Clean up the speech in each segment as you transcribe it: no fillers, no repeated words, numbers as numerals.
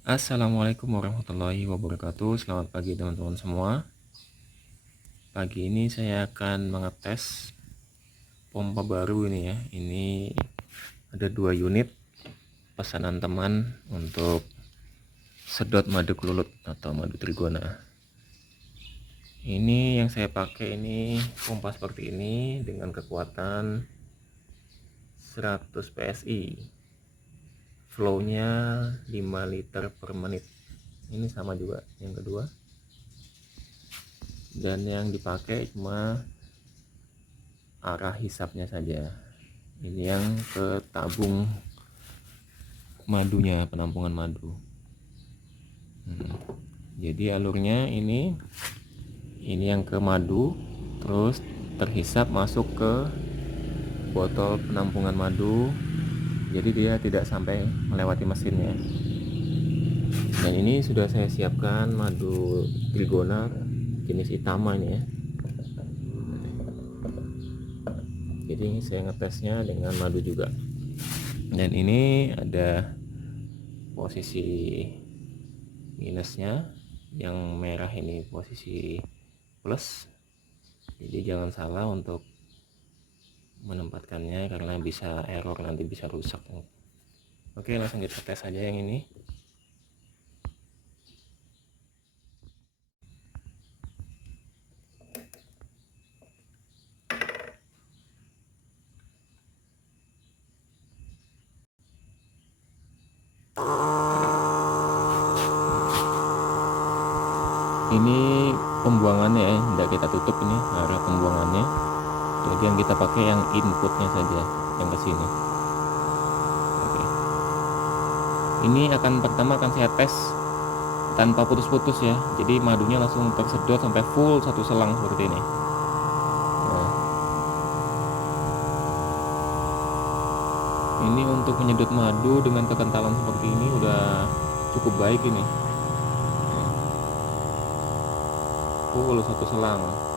Assalamualaikum warahmatullahi wabarakatuh. Selamat pagi teman-teman semua. Pagi ini saya akan mengetes pompa baru ini ya. Ini ada 2 unit pesanan teman untuk sedot madu kelulut atau madu trigona. Ini yang saya pakai ini pompa seperti ini dengan kekuatan 100 PSI. Flow-nya 5 liter per menit. Ini sama juga yang kedua. Dan yang dipakai cuma arah hisapnya saja. Ini yang ke tabung madunya, penampungan madu. Jadi alurnya ini yang ke madu, terus terhisap masuk ke botol penampungan madu. Jadi dia tidak sampai melewati mesinnya. Dan ini sudah saya siapkan madu trigona jenis Itama ini ya. Jadi saya ngetesnya dengan madu juga. Dan ini ada posisi minusnya, yang merah ini posisi plus. Jadi jangan salah untuk menempatkannya karena bisa error, nanti bisa rusak. Oke, langsung kita tes aja yang ini. Ini pembuangannya ya, tidak kita tutup ini arah pembuangannya. Jadi yang kita pakai yang inputnya saja, yang ke sini. Oke. Ini pertama akan saya tes tanpa putus-putus ya. Jadi madunya langsung tersedot sampai full satu selang seperti ini. Nah, ini untuk menyedot madu dengan kekentalan seperti ini udah cukup baik ini. Full satu selang.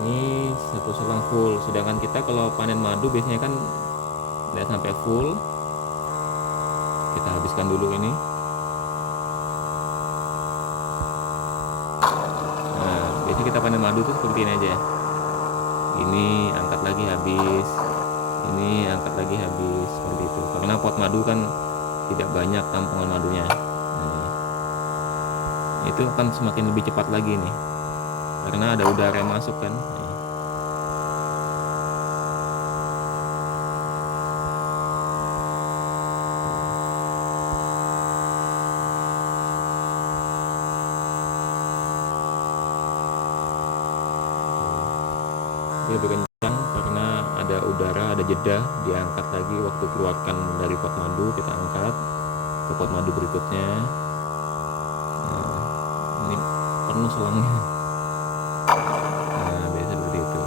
Ini satu selang full, sedangkan kita kalau panen madu biasanya kan tidak sampai full. Kita habiskan dulu ini. Nah, biasanya kita panen madu tuh seperti ini aja. Ini angkat lagi habis, ini angkat lagi habis, seperti itu. Karena pot madu kan tidak banyak tampungan madunya. Nah, itu akan semakin lebih cepat lagi nih, karena ada udara yang masuk kan. Dia lebih kencang karena ada udara, ada jeda, diangkat lagi waktu keluarkan dari pot madu, kita angkat ke pot madu berikutnya. Nah, ini penuh selangnya. Nah, biasa seperti itu.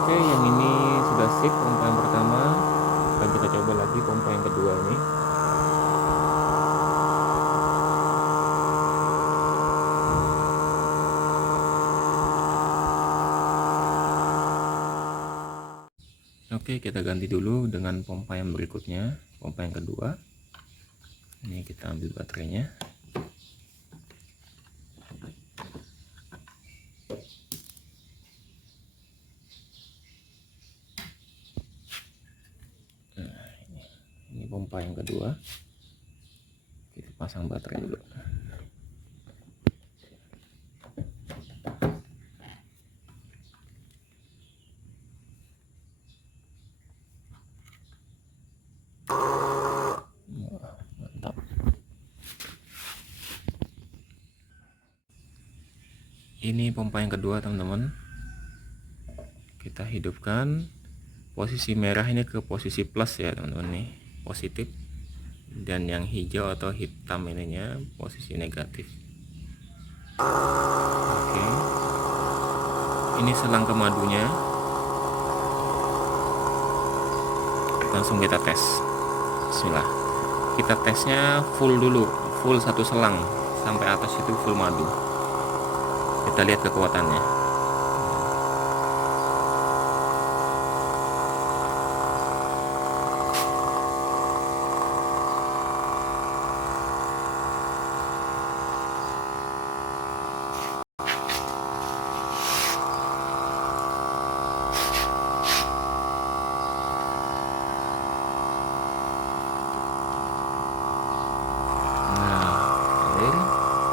Oke, yang ini sudah sip pompa yang pertama. Dan kita coba lagi pompa yang kedua ini. Oke, kita ganti dulu dengan pompa yang berikutnya, pompa yang kedua. Ini kita ambil baterainya. Nah, ini pompa yang kedua. Kita pasang baterai dulu. Ini pompa yang kedua teman-teman. Kita hidupkan. Posisi merah ini ke posisi plus ya teman-teman nih, positif. Dan yang hijau atau hitam ininya posisi negatif. Oke. Ini selang ke madunya. Langsung kita tes. Bismillah. Kita tesnya full dulu, full satu selang sampai atas itu full madu. Kita lihat kekuatannya.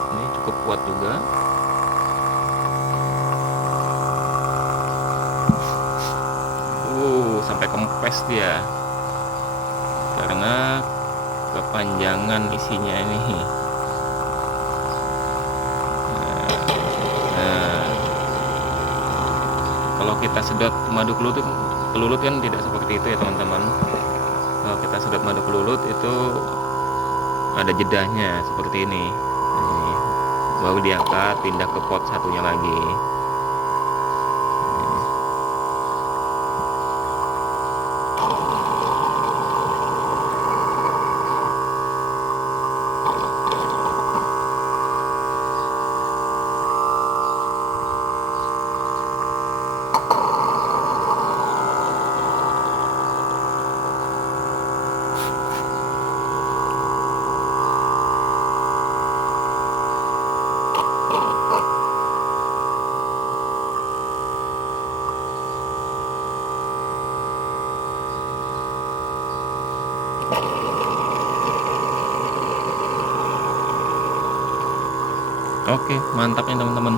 Ini cukup kuat juga. Sampai kempes dia karena kepanjangan isinya ini. Kalau kita sedot madu kelulut kan tidak seperti itu ya teman-teman. Kalau kita sedot madu kelulut itu ada jedahnya seperti ini. Baru diangkat, pindah ke pot satunya lagi. Oke, mantapnya teman-teman.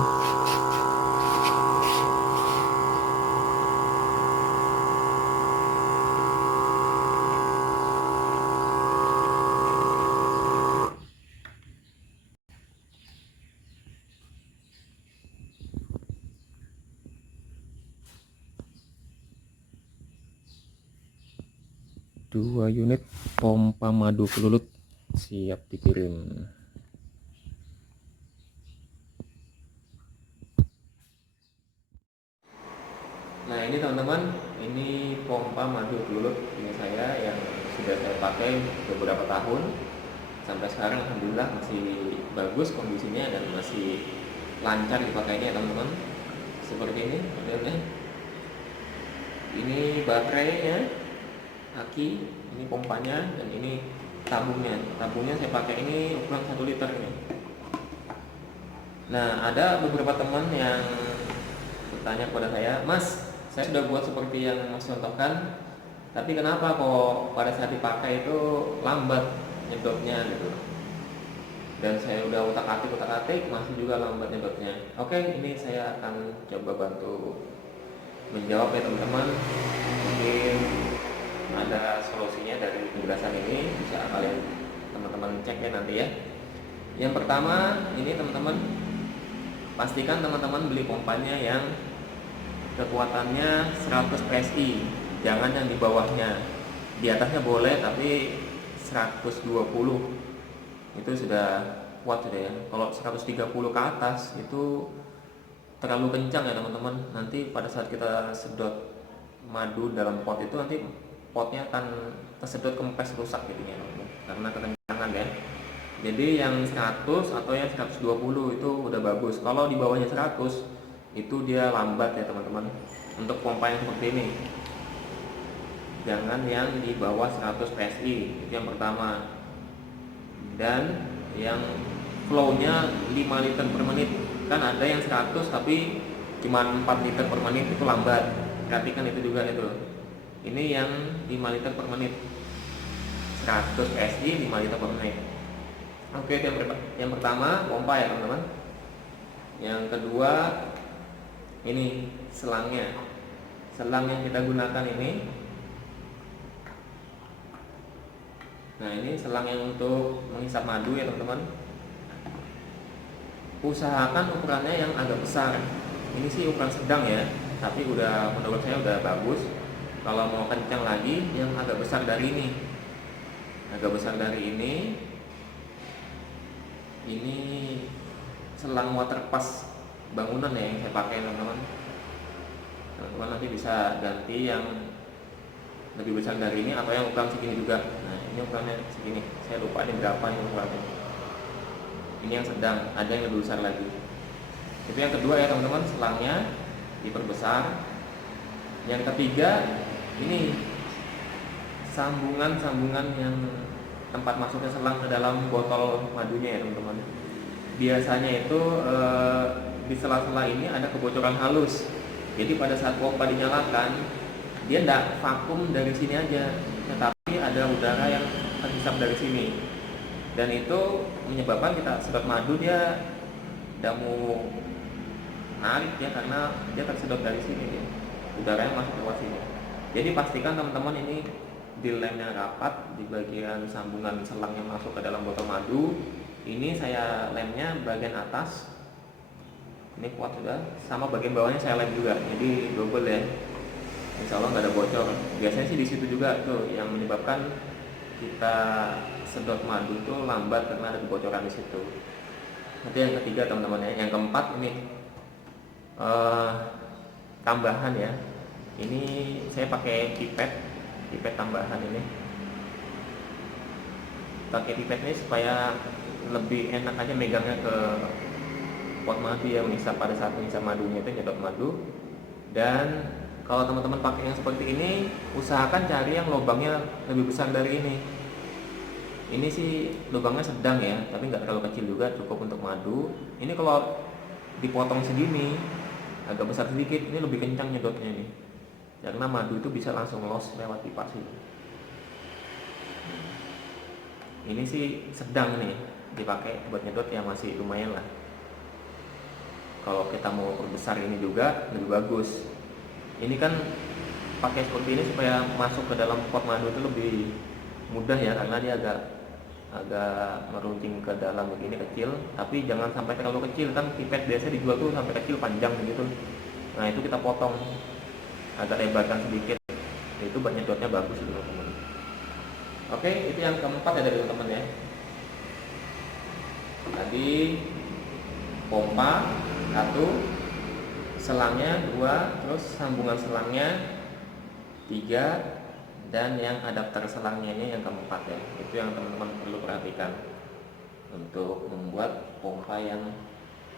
Dua unit pompa madu kelulut siap dikirim. Nah ini teman-teman, ini pompa madu kelulut ini saya yang sudah saya pakai beberapa tahun. Sampai sekarang alhamdulillah masih bagus kondisinya dan masih lancar dipakainya teman-teman. Seperti ini modelnya. Ini baterainya, aki, ini pompanya, dan ini tabungnya. Tabungnya saya pakai ini ukuran 1 liter ini. Nah ada beberapa teman yang bertanya kepada saya, Mas, saya sudah buat seperti yang Mas contohkan, tapi kenapa kok pada saat dipakai itu lambat nyedotnya gitu. Dan saya udah utak-atik masih juga lambat nyedotnya. Oke, ini saya akan coba bantu menjawab ya teman-teman. Mungkin ada solusinya dari penjelasan ini, bisa kalian teman-teman cek ya nanti ya. Yang pertama, ini teman-teman pastikan teman-teman beli pompanya yang kekuatannya 100 PSI, jangan yang di bawahnya. Di atasnya boleh tapi 120 itu sudah kuat sudah ya. Kalau 130 ke atas itu terlalu kencang ya teman-teman. Nanti pada saat kita sedot madu dalam pot itu nanti potnya akan tersedot kempes, rusak jadinya karena kekencangan ya. Jadi yang 100 atau yang 120 itu udah bagus. Kalau di bawahnya 100 itu dia lambat ya teman-teman. Untuk pompa yang seperti ini jangan yang di bawah 100 PSI, itu yang pertama. Dan yang flow-nya 5 liter per menit. Kan ada yang 100 tapi cuma 4 liter per menit, itu lambat. Perhatikan itu juga itu. Ini yang 5 liter per menit. 100 PSI 5 liter per menit. Oke, yang pertama pompa ya teman-teman. Yang kedua ini selangnya. Selang yang kita gunakan ini. Nah ini selang yang untuk menghisap madu ya teman-teman. usahakan ukurannya yang agak besar. Ini sih ukuran sedang ya, tapi menurut saya udah bagus. Kalau mau kencang lagi yang agak besar dari ini, agak besar dari ini selang waterpass bangunan ya yang saya pakai, teman-teman. Teman-teman nanti bisa ganti yang lebih besar dari ini atau yang ukuran segini juga. Nah, ini ukurannya segini, saya lupa ini berapa ini ukurannya. Ini yang sedang, ada yang lebih besar lagi. Itu yang kedua ya teman-teman, selangnya diperbesar. Yang ketiga, ini sambungan yang tempat masuknya selang ke dalam botol madunya ya teman-teman. Biasanya itu di sela-sela ini ada kebocoran halus. Jadi pada saat pompa dinyalakan, dia tidak vakum dari sini aja, tetapi ada udara yang terhisap dari sini. Dan itu menyebabkan kita sedot madu dia tidak mau narik ya, karena dia tersedot dari sini ya. Udara yang masuk lewat sini. Jadi pastikan teman-teman ini di lemnya rapat di bagian sambungan selang yang masuk ke dalam botol madu. Ini saya lemnya bagian atas, ini kuat sudah, sama bagian bawahnya saya lem juga, jadi double ya. Insya Allah nggak ada bocor. Biasanya sih di situ juga tuh yang menyebabkan kita sedot madu tuh lambat karena ada kebocoran di situ. Nanti yang ketiga teman-teman ya. Yang keempat ini tambahan ya. Ini saya pakai pipet tambahan ini. Pakai pipet ini supaya lebih enak aja megangnya ke pot madu ya, mengisap pada saat mengisap madunya itu, nyedot madu. Dan kalau teman-teman pakai yang seperti ini, usahakan cari yang lubangnya lebih besar dari ini. Ini sih lubangnya sedang ya, tapi nggak terlalu kecil juga, cukup untuk madu. Ini kalau dipotong segini, agak besar sedikit, ini lebih kencang nyedotnya ini, karena madu itu bisa langsung los lewat pipa sini. Ini sih sedang nih, dipakai buat nyedot ya, masih lumayan lah. Kalau kita mau perbesar ini juga lebih bagus. Ini kan pakai seperti ini supaya masuk ke dalam pot madu itu lebih mudah ya, karena dia agak meruncing ke dalam begini kecil, tapi jangan sampai terlalu kecil. Kan pipet biasa dijual tuh sampai kecil panjang begitu. Nah itu kita potong, agak lebarkan sedikit, itu buat nyedotnya bagus gitu teman-teman. Oke, itu yang keempat ya dari teman-teman ya. Tadi pompa 1, selangnya 2, terus sambungan selangnya 3, dan yang adapter selangnya ini yang keempat ya. Itu yang teman-teman perlu perhatikan untuk membuat pompa yang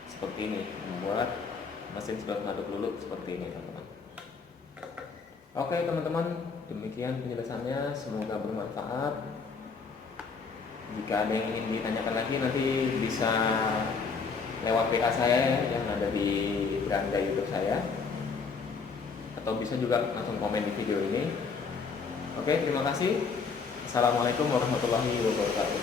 seperti ini, membuat mesin sedot madu pelulup seperti ini teman-teman. Oke teman-teman, demikian penjelasannya, semoga bermanfaat. Jika ada yang ingin ditanyakan lagi, nanti bisa lewat WA saya yang ada di beranda YouTube saya, atau bisa juga langsung komen di video ini. Oke, terima kasih. Assalamualaikum warahmatullahi wabarakatuh.